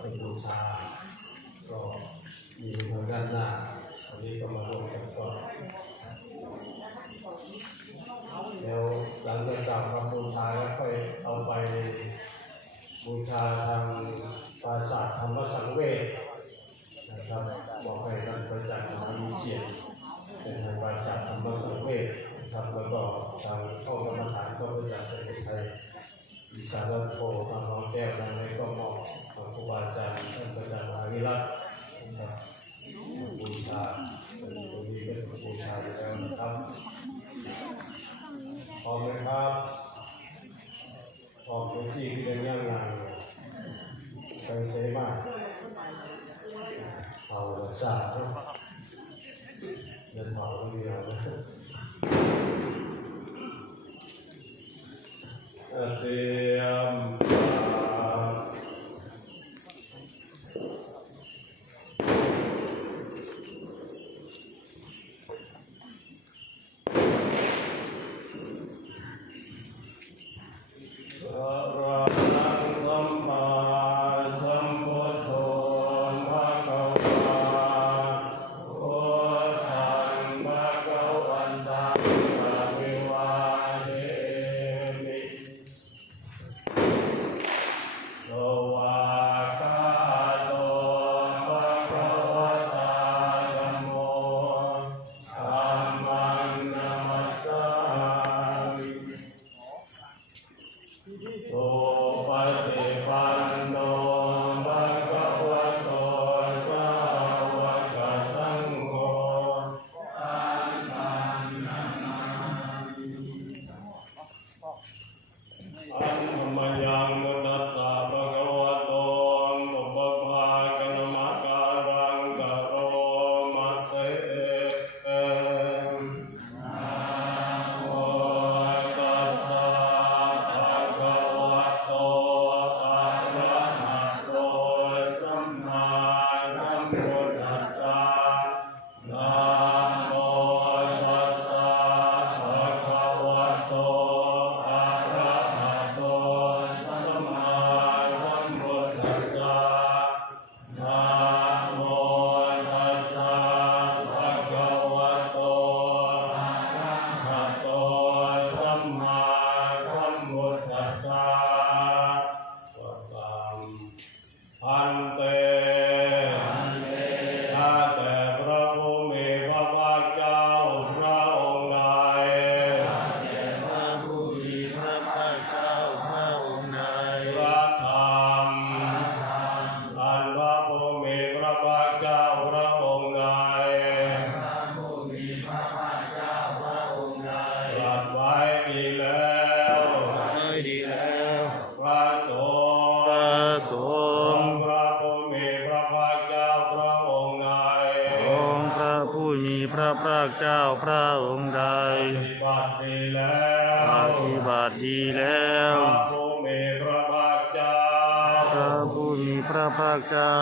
เป็นบูชาก็มีทางด้านหน้าอันนี้ก็มาร่วมกันก่อนแล้วหลังจากทำบูชาแล้วค่อยเอาไปบูชาทางปราสาทธรรมสังเวชนะครับบอกให้ท่านประจักษ์มามีเสียงเป็นทางปราสาทธรรมสังเวชนะครับแล้วก็ทางข้ากรรมฐานก็ประจักษ์เป็นไทย อิสารโพทางน้องแก้วนั้นไม่ก็เหมาะกับครูบาอาจารย์ท่านอาจารย์อาวิรัตนะครับบูชาเป็นตัวนี้เป็นบูชาอยู่แล้วนะครับพร้อมไหมครับพร้อมทุกที่ที่เป็นย่างงานเป็นเซมากเอาละสาธุเดินเผาก็มีแล้วนะ Até. ภาคเจ้า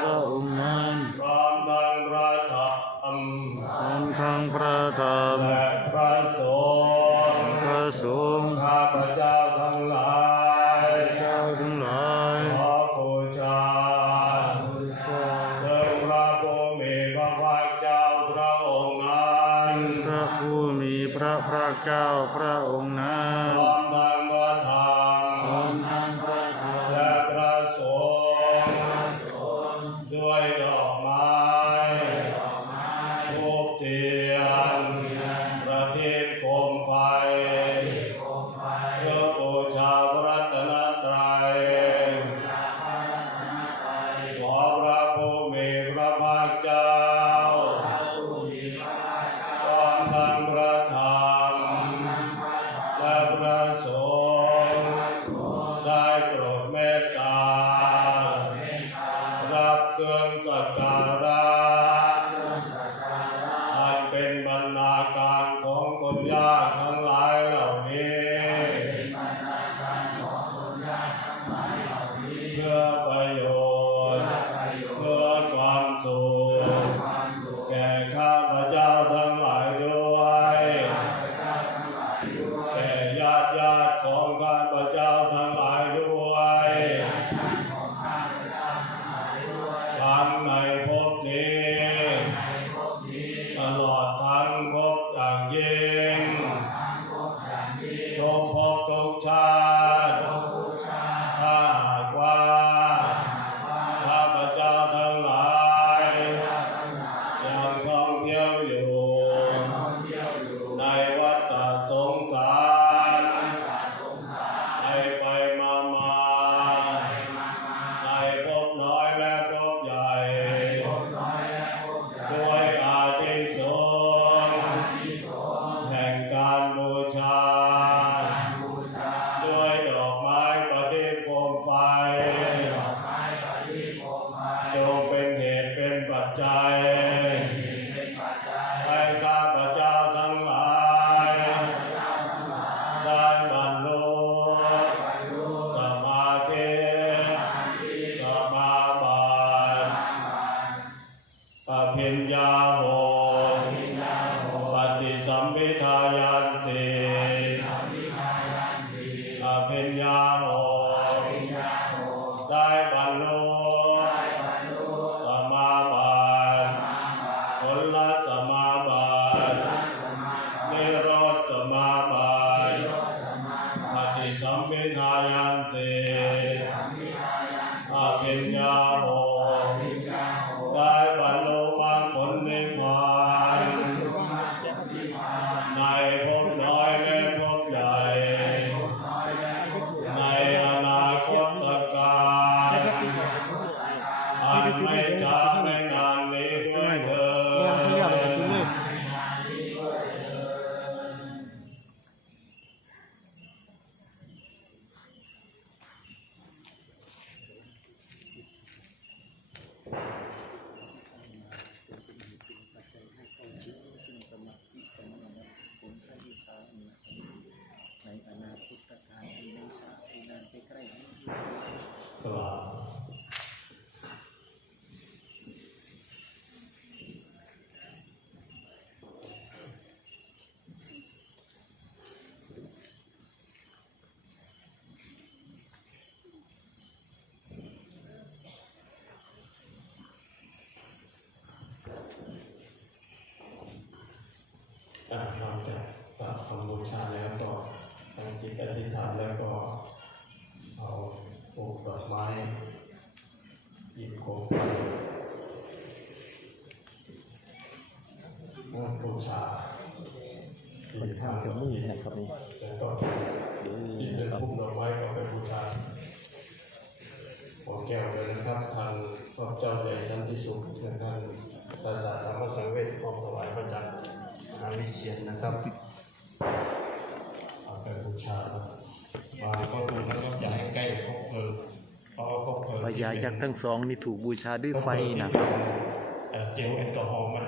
พระองค์นั้น 天涯路 กราบคำบูชาแล้วก็ตั้งจิตอธิษฐานแล้วก็เอาปลูกดอกไม้หยิบโคมไฟนั่งบูชาค่อนข้างจะมืดนะครับนี่แล้วก็หยิบเดินพุ่มดอกไม้ก็ไปบูชาขอแก้วเลยนะครับทางพระเจ้าใหญ่ชั้นที่สุดนะครับศาสนาธรรมสังเวชพร้อมถวายพระจันทร์มหาวิเชียนนะครับ เอาไปบูชาครับวางก็ดูแล้วก็อย่าให้ใกล้คบเพลิงเพราะว่าคบเพลิงพญายักษ์ทั้งสองนี่ถูกบูชาด้วยไฟนะเอ่อเจลแอลกอฮอล์มัน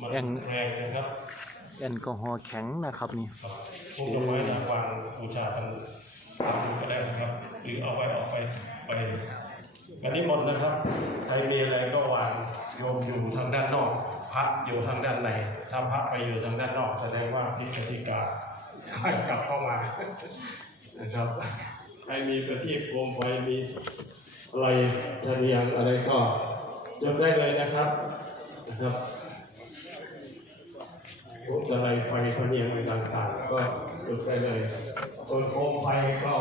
มันแองแรงนะครับแอลกอฮอล์แข็งนะครับนี่พวกดอกไม้นางวางบูชาทางทางก็ได้นะครับ หรือเอาไปเอาไปไปอันนี้หมดนะครับ ใครมีอะไรก็วางโยมอยู่ทางด้านนอก พระอยู่ทางด้านใน ถ้าพระไปอยู่ทางด้านนอกแสดงว่าพิธีกา ให้กลับเข้ามานะครับใครมีประทีปโคมไฟมีอะไรเฉลียงอะไรก็จดได้เลยนะครับนะครับพวกอะไรไฟพเนียงอะไรต่างๆ ก็จุดไปเลยส่วนโคมไฟก็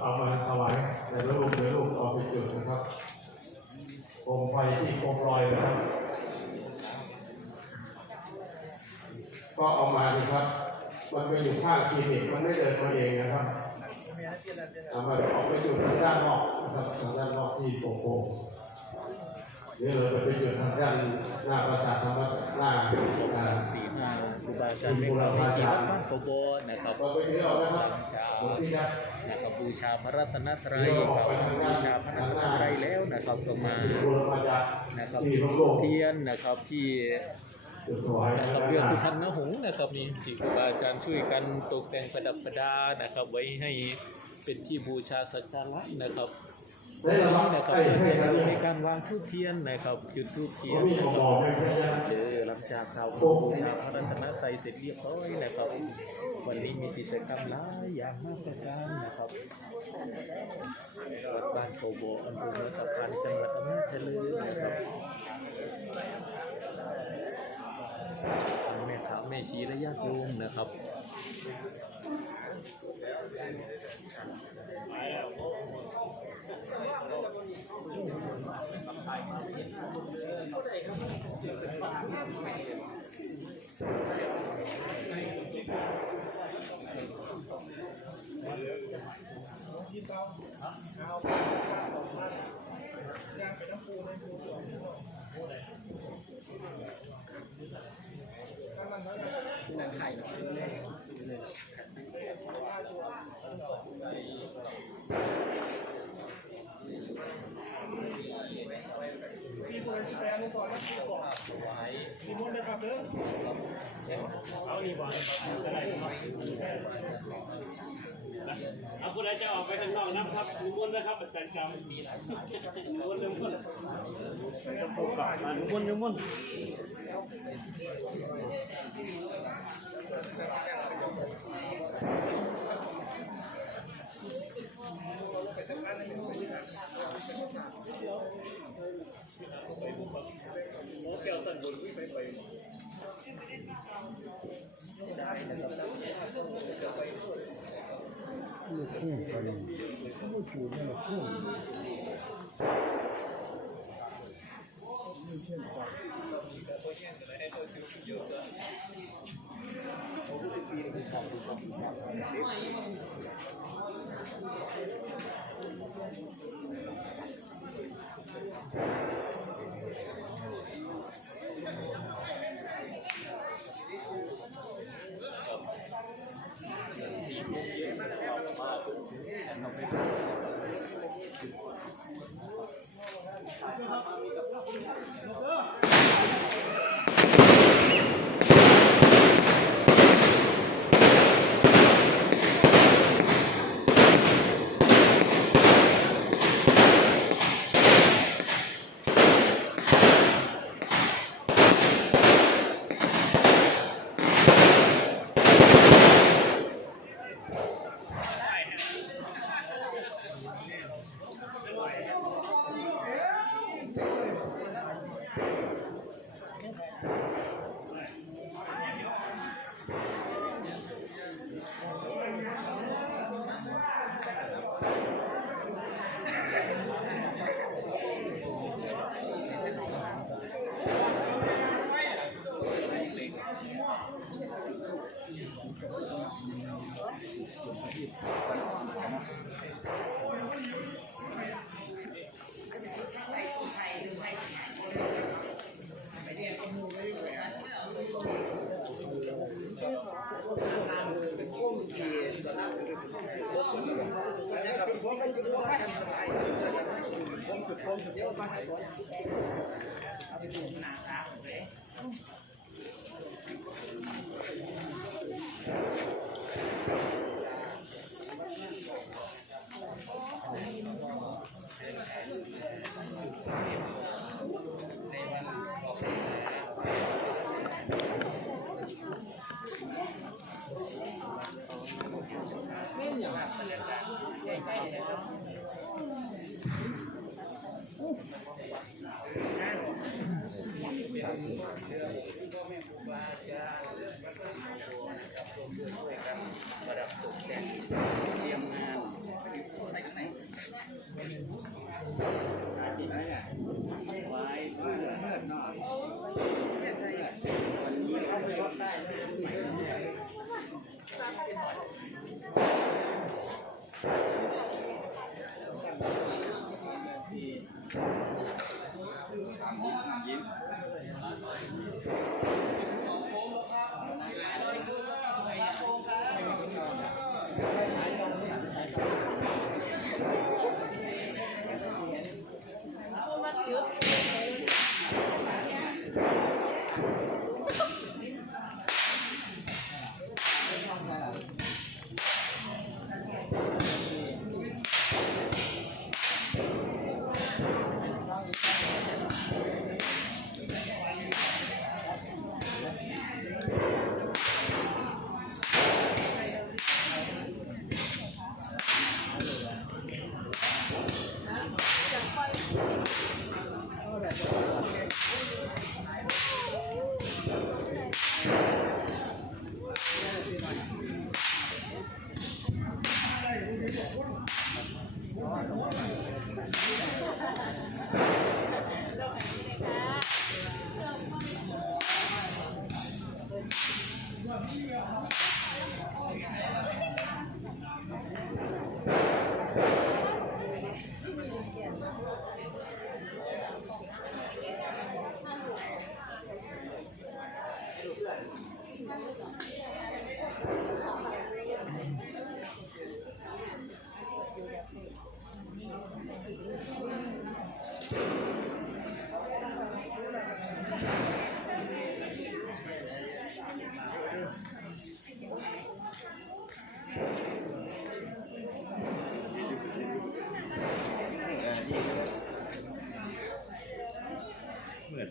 เอามาถวายในรูปในรูปเอาไปจุดนะครับโคมไฟที่โคมลอยนะครับ ก็เอามาดีครับ มันไปอยู่ข้างคลินิกมันไม่เดินมาเองนะครับทำมาเอามาออกไปจุดทางด้านนอกนะครับทางด้านนอกที่โปร่งๆเดี๋ยวเราจะไปจุดทางด้านหน้าปราสาทธรรมศาสตร์หน้าอ่าสีหน้าครูบาอาจารย์ไม่เข้าไปที่วัดบ้านโกโบนะครับนะครับเช้าพี่นะนะครับบูชาพระรัตนตรัยครับบูชาพระรัตนตรัยแล้วนะครับก็มาที่บูรพานะครับเทียนนะครับที่ นะครับเรือสุพรรณหงส์นะครับนี่ที่ครูบาอาจารย์ช่วยกันตกแต่งประดับประดานะครับ ไว้ให้เป็นที่บูชาสักการะนะครับได้ระวังนะครับให้ให้จะกันมีเนี่ยการวางทูบเทียนนะครับจุดทูบเทียนมีของบอกให้ใช่ไหมเดี๋ยวหลังจากเราบูชาพระรัตนตรัยเสร็จเรียบร้อยนะครับ วันนี้มีกิจกรรมหลายอย่างมากประการนะครับวัดบ้านโคโบอำเภอเมืองตะพานจังหวัดอำนาจเจริญนะครับ แม่ขาวแม่ชีและญาติโยมนะครับ เอเอาผู้ใดจะออกไปข้างนอกนะครับนิมนต์นะครับอาจารย์จำมีหลายสายนิมนต์นิมนต์นิมนต์นิมนต์ 为国家的妇女的建， ผมจุดโฟมจุดเดียวมาให้ก่อนเอาไปดูนา